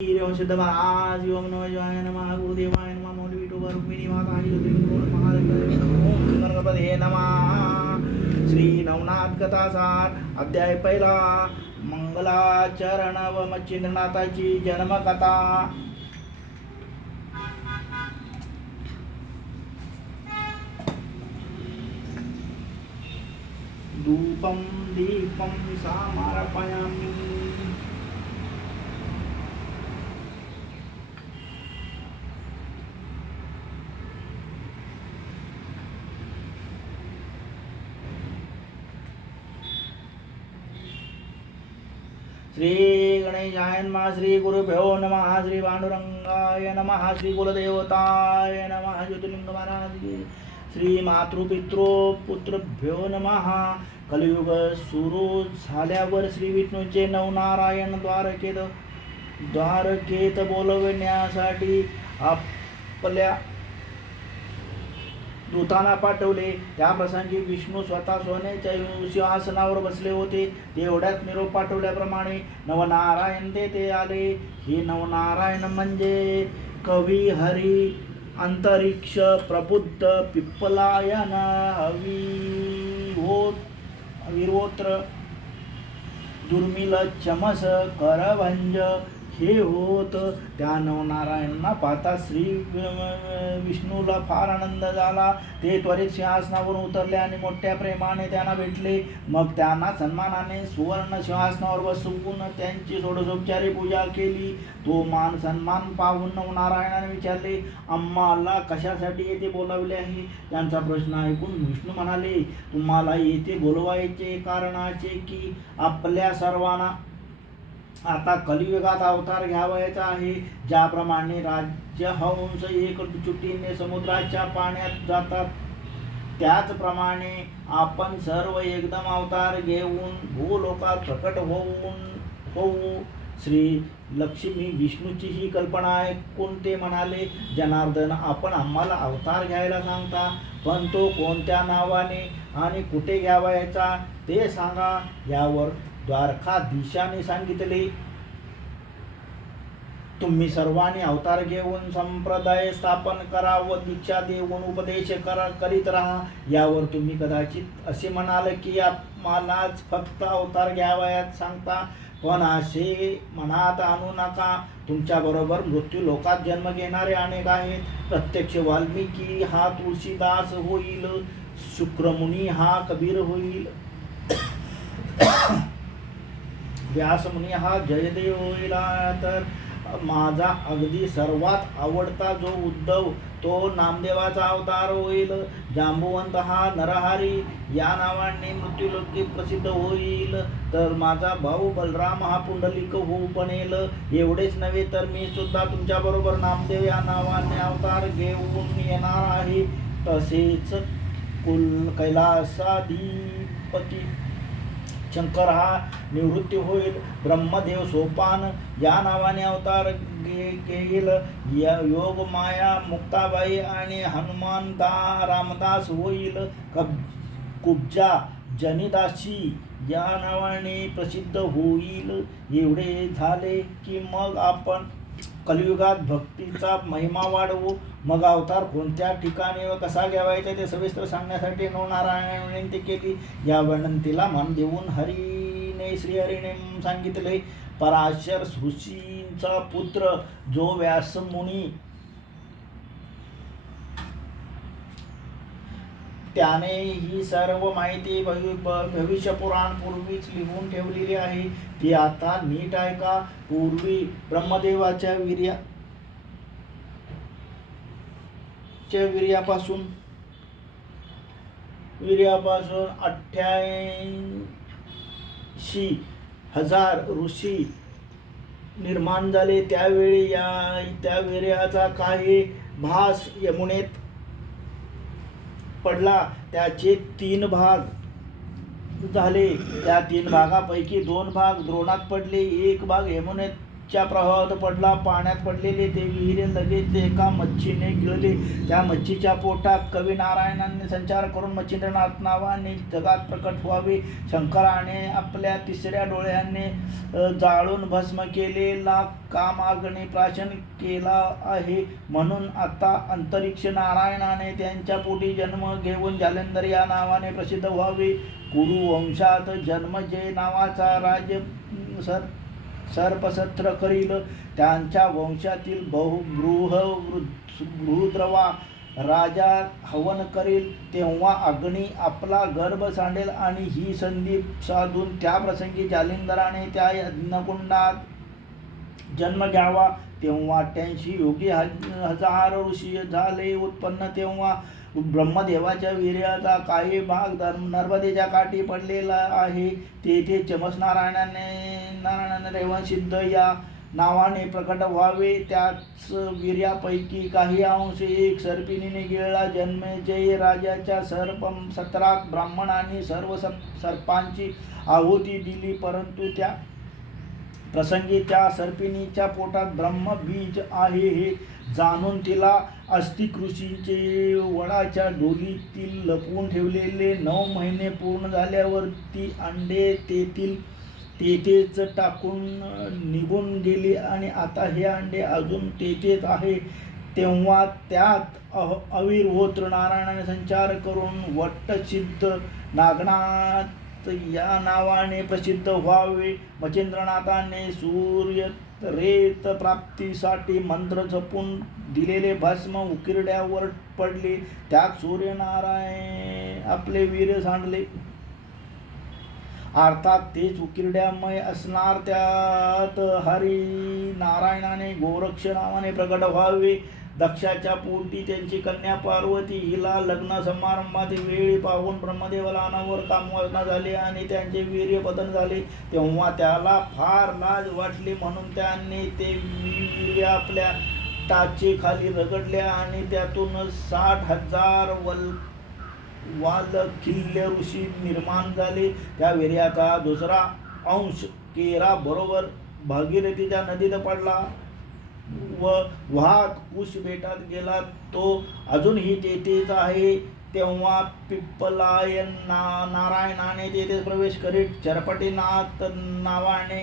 सिद्ध महाराज ओम नमः शिवाय नमः गुरुदेवाय नमः मोठी विठोबा रुक्मिणी माता गणपती नमः। श्री नवनाथ कथासार अध्याय पहिला मंगलाचरण व मच्छिंद्रनाथाची जन्मकथा। धूपम दीपम समर्पयामि। श्री गणेशाय नमः। श्री गुरुभ्यो नमः। श्री पांडुरंगाय नमः। श्री कुलदेवताय नमः। ज्योतिर्लिंग महाराज श्री मातृपितृ पुत्रभ्यो नमः। कलियुग सुरू झाल्यावर श्री विष्णूचे नवनारायण द्वारकेत बोलवण्यासाठी आपल्या दूतांना पाठवले। त्या प्रसंगी विष्णू स्वतः सोन्याच्या सिंहासनावर बसले होते। तेवढ्यात निरोप पाठवल्याप्रमाणे नवनारायण तेथे आले। हे नवनारायण म्हणजे कवी हरी अंतरिक्ष प्रबुद्ध पिप्पलायन अविरोत्र दुर्मिळ चमस करभंज हे होत। त्या नवनारायणांना पाहता श्री विष्णूला फार आनंद झाला। ते त्वरित सिंहासनावरून उतरले आणि मोठ्या प्रेमाने त्यांना भेटले। मग त्यांना सन्मानाने सुवर्ण सिंहासनावर बसवून त्यांची षोडशोपचारे पूजा केली। तो मान सन्मान पाहून नवनारायणाने विचारले, आम्हाला कशासाठी येथे बोलावले आहे? त्यांचा प्रश्न ऐकून विष्णू म्हणाले, तुम्हाला येथे बोलवायचे कारणाचे की आपल्या सर्वांना आता कलियुगात अवतार घ्यावायचा आहे। ज्याप्रमाणे राज्यहंस एकचुटीने समुद्राच्या पाण्यात जातात, त्याचप्रमाणे आपण सर्व एकदम अवतार घेऊन भूलोकात प्रकट होऊ। श्री लक्ष्मी विष्णूची ही कल्पना ऐकून ते म्हणाले, जनार्दन, आपण आम्हाला अवतार घ्यायला सांगता, पण तो कोणत्या नावाने आणि कुठे घ्यावायचा ते सांगा। यावर द्वारकाधीशाने सांगितले, तुम्ही सर्वांनी अवतार घेऊन संप्रदाय स्थापन करा व दीक्षा देऊन उपदेश करीत राहा। यावर तुम्ही कदाचित असे म्हणाल की आम्हालाच फक्त अवतार घ्यावयास सांगता, पण असे मनात आणू नका। तुमच्याबरोबर मृत्यू लोकात जन्म घेणारे अनेक आहेत। प्रत्यक्ष वाल्मिकी हा तुळशीदास होईल, शुक्रमुनी हा कबीर होईल, व्यासमुनी हा जयदेव होईल, तर माझा अगदी सर्वात आवडता जो उद्धव तो नामदेवाचा अवतार होईल। जांबुवंत हा नरहरी या नावाने मृत्यूलोकी प्रसिद्ध होईल, तर माझा भाऊ बलराम हा पुंडलिक होऊ बनेल। एवढेच नव्हे तर मी सुद्धा तुमच्याबरोबर नामदेव या नावाने अवतार घेऊन येणार आहे। तसेच कैलासाधिपती शंकर हा निवृत्ती होईल। ब्रह्मदेव सोपान या नावाने अवतार घेईल। योग माया मुक्ताबाई आणि हनुमान रामदास होईल। कुब्जा जनिदासी या नावाने प्रसिद्ध होईल। एवढे झाले की मग आपण कलियुगात भक्तीचा महिमा वाढवू। मग अवतार कोणत्या ठिकाणी व कसा घ्यावायचा ते सविस्तर सांगण्यासाठी नवनारायणाने विनंती केली। या विनंतीला मान देऊन श्रीहरीने सांगितले, पराशर ऋषींचा पुत्र जो व्यासमुनी, त्याने ही सर्व माहिती भविष्यपुराण पूर्वीच लिहून ठेवलेली आहे, ती आता नीट ऐका। पूर्वी ब्रह्मदेवाच्या वीर्यापासून 88,000 ऋषी निर्माण झाले। त्यावेळी त्या वीर्याचा काही भास यमुनेत पडला। त्याचे 3 भाग झाले। त्या 3 भागापैकी 2 भाग द्रोणात पडले, 1 भाग यमुनेत नदीच्या प्रवाहात पडला. पाण्यात पडलेले ते विहीर लगेच एका मच्छीने गिळले. त्या मच्छीच्या पोटात कवी नारायणाने संचार करून मच्छिंद्रनाथ नावाने जगात प्रकट व्हावे. शंकराने आपल्या तिसऱ्या डोळ्याने जाळून भस्म केलेला कामाग्नी प्राशन केला आहे. म्हणून आता अंतरिक्ष नारायणाने त्यांच्या पोटी जन्म घेऊन जालंधर या नावाने प्रसिद्ध व्हावे. कुरुवंशात जन्मजय नावाचा राज सर्पसत्र करील. त्यांच्या वंशातील बृहद्रवा राजा हवन करील. तेव्हा अग्नी आपला गर्भ सांडेल आणि ही संधी साधून त्या प्रसंगी जालिंदराने त्या यज्ञकुंडात जन्म घ्यावा. तेव्हा 88 योगी हजार ऋषी झाले उत्पन्न. तेव्हा ब्रह्मदेवाच्या वीर्याचा काही भाग नर्मदेच्या काठी पडलेला आहे. तेथे चमस नारायणाने रेवणसिद्ध या नावाने प्रकट व्हावे. त्याच वीर्यापैकी काही अंश एक सर्पिणीने गिळला. जन्मेजय राजाच्या 17 ब्राह्मणांनी सर्व सर्पांची आहुती दिली, परंतु त्या प्रसंगी त्या सर्पिणीच्या पोटात ब्रह्मबीज आहे हे जाणून तिला अस्तिक ऋषींचे वडाच्या ढोलीतील लपवून ठेवलेले 9 महिने पूर्ण झाल्यावर ती अंडे तेथेच टाकून निघून गेली आणि आता हे अंडे अजून तेथेच आहे. तेव्हा त्यात अविर्होत्र नारायणाने संचार करून वट्टसिद्ध नागनाथ या नावाने प्रसिद्ध व्हावे. मच्छिंद्रनाथाने सूर्यरेत प्राप्तीसाठी मंत्र जपून दिलेले भस्म उकिरड्यावर पडले. त्यात सूर्यनारायण आपले वीर्य सांडले. अर्थात तेच उकिरड्यामय असणार. त्यात हरी नारायणाने गोरक्ष नावाने प्रकट व्हावे. दक्षाच्या पोटी त्यांची कन्या पार्वती हिला लग्न समारंभात वेळी पाहून ब्रह्मदेवाला अनावर कामवासना झाली आणि त्यांचे वीर्य पतन झाले. तेव्हा त्याला फार लाज वाटली, म्हणून त्याने ते वीर्य आपल्या टाचेखाली रगडले आणि त्यातून 60,000 वालखिल्य ऋषी निर्माण झाले. त्या वीर्याचा दुसरा अंश केरा बरोबर भागीरथीच्या नदीत पडला व वाहत कुश बेटात गेला. तो अजूनही तेथेच आहे. तेव्हा पिप्पलायन नारायणाने तेथे प्रवेश करीत चरपटीनाथ नावाने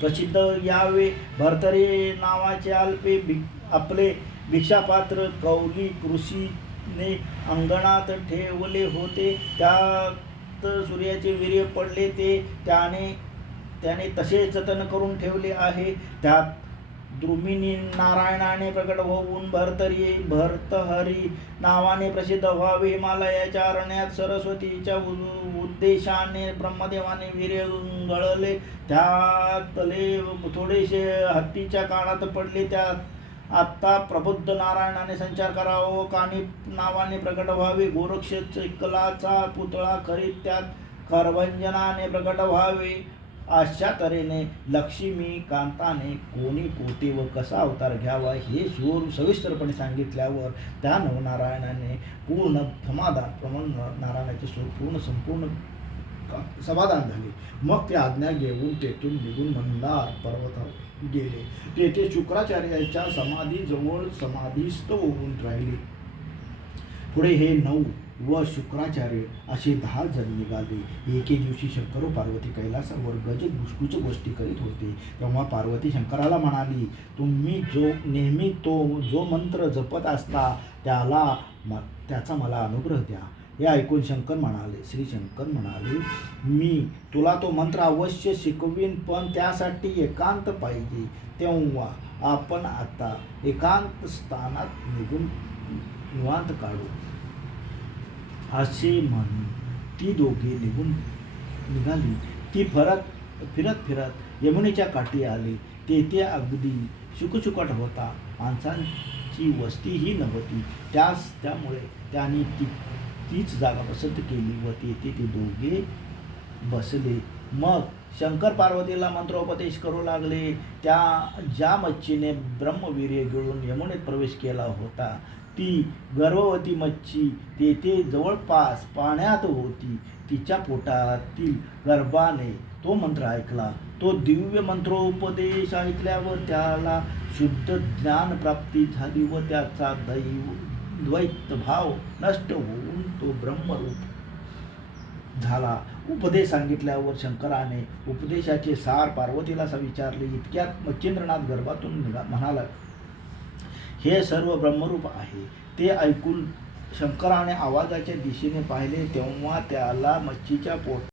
प्रसिद्ध यावे. भर्तरी नावाचे आपले भिक्षापात्र कौलिक ऋषीने अंगणात ठेवले होते. त्यात सूर्याचे वीर्य पडले. ते त्याने तसेच जतन करून ठेवले आहे. त्यात द्रुमिनी नारायणाने प्रकट होऊन भर्तहरी नावाने प्रसिद्ध व्हावे. हिमालयाच्या अरण्यात सरस्वतीच्या उद्देशाने ब्रह्मदेवाने वीर्य गळले. त्यातले थोडेसे हत्तीच्या कानात पडले. त्यात आता प्रबुद्ध नारायणाने संचार करावा. कानी नावाने प्रकट व्हावे. गोरक्ष चिखलाचा पुतळा करीत त्यात करभंजनाने प्रकट व्हावे. अशा तऱ्हेने लक्ष्मी कांताने कोणी कोटी व कसा अवतार घ्यावा हे सविस्तरपणे सांगितल्यावर त्या नवनारायणाने पूर्ण नारायणाचे पूर्ण संपूर्ण समाधान झाले. मग ते आज्ञा घेऊन तेथून निघून मंदार पर्वतावर गेले. तेथे शुक्राचार्याच्या समाधीजवळ समाधीस्थ होऊन राहिले. पुढे हे 9 व शुक्राचार्य असे 10 जण निघाले. एके दिवशी शंकर व पार्वती कैलासावर गजगुष्टूच गोष्टी करीत होते. तेव्हा पार्वती शंकराला म्हणाली, तुम्ही नेहमी जो मंत्र जपत असता त्याचा मला अनुग्रह द्या. हे ऐकून श्री शंकर म्हणाले, मी तुला तो मंत्र अवश्य शिकवीन, पण त्यासाठी एकांत पाहिजे. तेव्हा आपण आता एकांत स्थानात निवांत काढू. असे म्हणून ती दोघे निघाली. ती फिरत यमुनेच्या काठी आली. तेथे अगदी शुकशुकाट होता. माणसांची वस्तीही नव्हती. त्यामुळे त्यांनी तीच जागा पसंत केली व तेथे ते दोघे बसले. मग शंकर पार्वतीला मंत्रोपदेश करू लागले. ज्या मच्छीने ब्रह्मवीर्य गिळून यमुनेत प्रवेश केला होता ती गर्भवती मच्छी तेथे जवळपास पाण्यात होती. तिच्या पोटातील गर्भाने तो मंत्र ऐकला. तो दिव्य मंत्रोपदेश ऐकल्यावर त्याला शुद्ध ज्ञान प्राप्ती झाली व त्याचा द्वैत भाव नष्ट होऊन तो ब्रह्मरूप झाला. उपदेश सांगितल्यावर शंकराने उपदेशाचे सार पार्वतीला विचारले. इतक्यात मच्छिंद्रनाथ गर्भातून म्हणाला, हे सर्व ब्रह्मरूप आहे. ते ऐकून शंकराने आवाजाच्या दिशेने पाहिले तेव्हा त्याला मच्छीच्या पोट